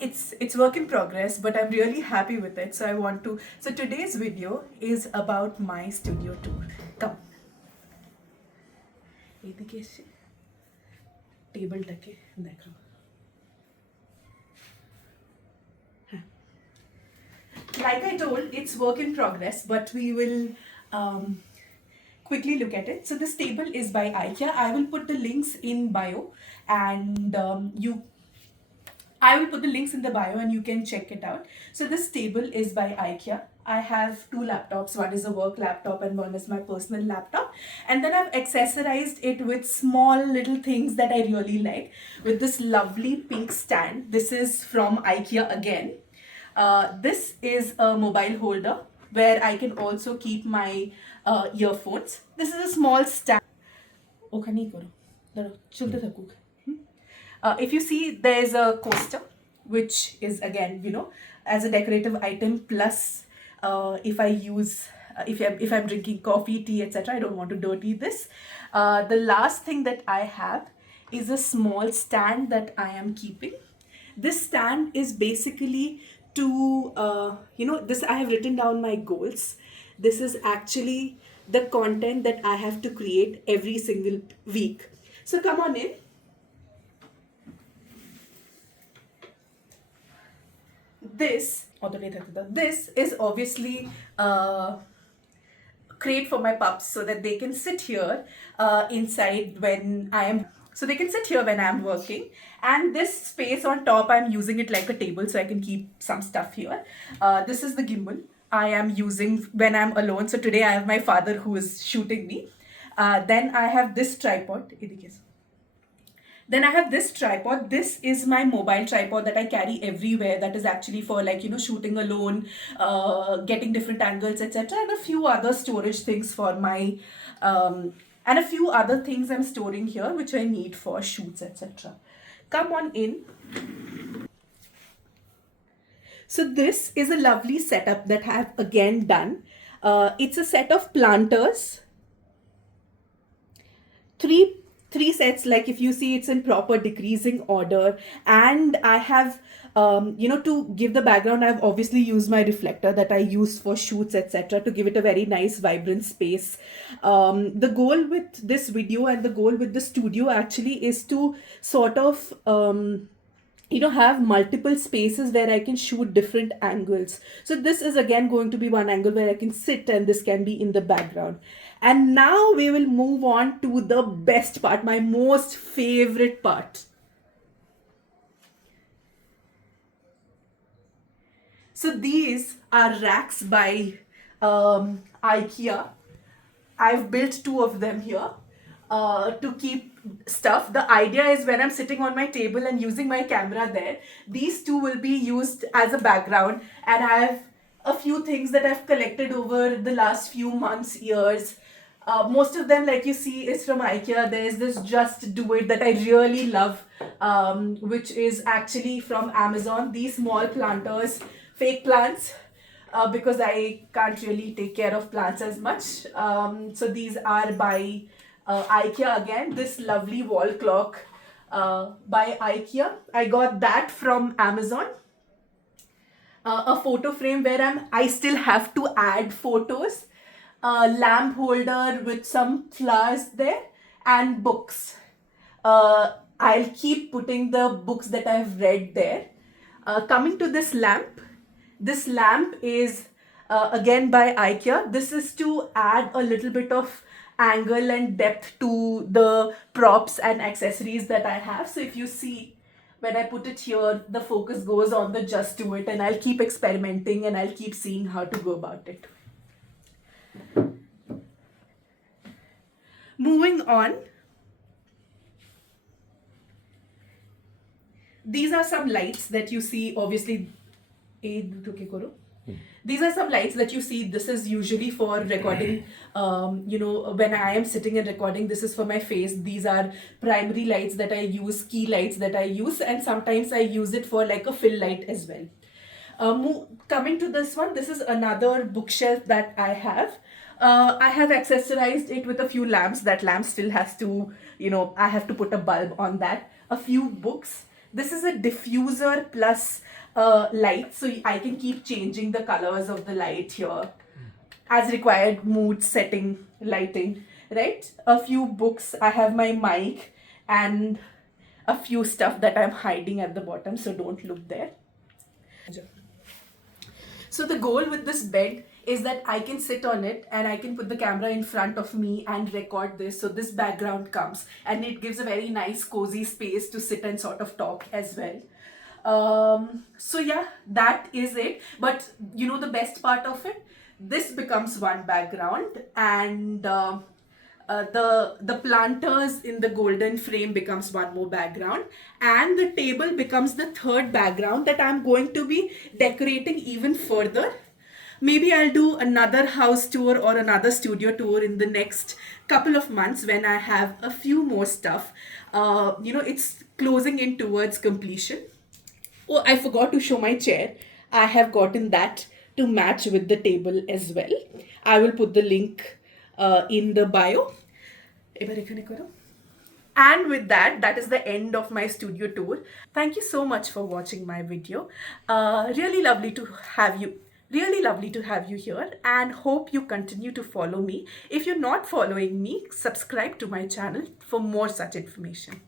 It's work in progress, but I'm really happy with it. So I want to. So today's video is about my studio tour. Come. এদিকে এসে টেবিলটাকে দেখো। Like I told, it's work in progress, but we will quickly look at it. So this table is by Ikea. I will put the links in bio, and I will put the links in the bio and you can check it out. So this table is by IKEA. I have two laptops. One is a work laptop and one is my personal laptop. And then I've accessorized it with small little things that I really like. With this lovely pink stand. This is from IKEA again. This is a mobile holder where I can also keep my earphones. This is a small stand. ওখানেই করো, দাঁড়াও, চলতে থাকুক। If you see, there's a coaster, which is again, as a decorative item. Plus, if I use, if I'm drinking coffee, tea, etc., I don't want to dirty this. The last thing that I have is a small stand that I am keeping. This stand is basically to, this I have written down my goals. This is actually the content that I have to create every single week. So come on in. This is obviously great for my pups so that they can sit here inside when I am. So they can sit here when I'm working. And this space on top, I'm using it like a table so I can keep some stuff here. This is the gimbal I am using when I'm alone. So today I have my father who is shooting me. Then I have this tripod. Then I have this tripod. This is my mobile tripod that I carry everywhere. That is actually for shooting alone, getting different angles, etc. And a few other storage things for my, and a few other things I'm storing here which I need for shoots, etc. Come on in. So this is a lovely setup that I have again done. It's a set of planters. Three sets, like if you see, it's in proper decreasing order. And I have, to give the background, I've obviously used my reflector that I used for shoots, etc., to give it a very nice, vibrant space. The goal with this video and the goal with the studio actually is to sort of, have multiple spaces where I can shoot different angles. So this is again going to be one angle where I can sit and this can be in the background. And now we will move on to the best part, my most favorite part. So these are racks by IKEA. I've built two of them here to keep stuff. The idea is when I'm sitting on my table and using my camera there, these two will be used as a background. And I have a few things that I've collected over the last few months, years. Most of them, like you see, is from IKEA. There's this Just Do It that I really love, which is actually from Amazon. These small planters, fake plants, because I can't really take care of plants as much. So these are by IKEA again. This lovely wall clock by IKEA. I got that from Amazon. A photo frame where I still have to add photos. A lamp holder with some flowers there, and books. I'll keep putting the books that I've read there. Coming to this lamp. This lamp is again by IKEA. This is to add a little bit of angle and depth to the props and accessories that I have. So if you see, when I put it here, the focus goes on the Just Do It, and I'll keep experimenting and I'll keep seeing how to go about it. Moving on, these are some lights that you see. Obviously, these are some lights that you see. This is usually for recording. When I am sitting and recording, this is for my face. These are primary lights that I use, key lights that I use, and sometimes I use it for like a fill light as well. Coming to this one, this is another bookshelf that I have. I have accessorized it with a few lamps. That lamp still has to, I have to put a bulb on that. A few books. This is a diffuser plus light, so I can keep changing the colors of the light here as required, mood setting, lighting, right? A few books, I have my mic, and a few stuff that I'm hiding at the bottom, so don't look there. So the goal with this bed is that I can sit on it and I can put the camera in front of me and record this. So this background comes and it gives a very nice cozy space to sit and sort of talk as well. So yeah, that is it. But you know the best part of it? This becomes one background, and the planters in the golden frame becomes one more background, and the table becomes the third background that I'm going to be decorating even further. Maybe I'll do another house tour or another studio tour in the next couple of months when I have a few more stuff. It's closing in towards completion. Oh, I forgot to show my chair. I have gotten that to match with the table as well. I will put the link in the bio. And with that, that is the end of my studio tour. Thank you so much for watching my video. Really lovely to have you. Really lovely to have you here, and hope you continue to follow me. If you're not following me, subscribe to my channel for more such information.